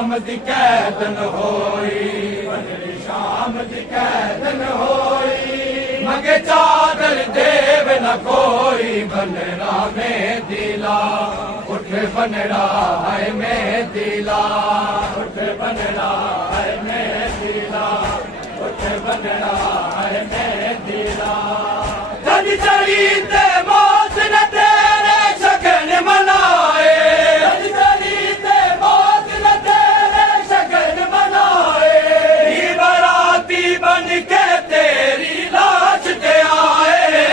शाम दी कैदन होई, बनरी शाम दी कैदन होई, मगे चादर देव न कोई, बनरा में दिला उठ बनरा है में दिला, उठ बनरा है में दिला, उठ बनरा है में दिला। जद चली ते मौत न तेरे शगन मनाए, जद चली ते मौत न तेरे शगन मनाए, बराती बन के तेरी लाश ते आए,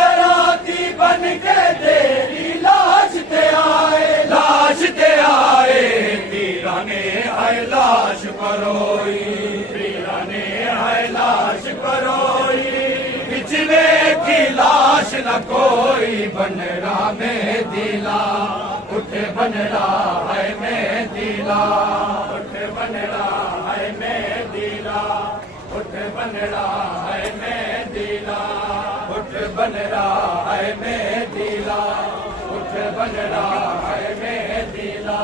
बराती बन के तेरी लाश ते आए, लाश ते आए। पीरा ने है लाश परोई, पीरा ने है लाश परोई, पिछले की लाश न कोई, बनरा में दिला उठ बनरा है में दिला, उठ बनरा है में दिला, उठ बनरा है में दिला, उठ बनरा है में दिला, उठ बनरा है में दिला।